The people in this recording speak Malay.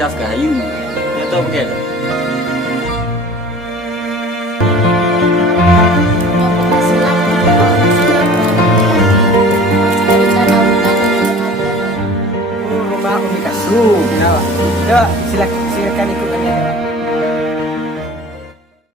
kita sekarang hayu. Dia tahu pergi dah. Rumah Umi Kasum. Ya, silakan ikut kami.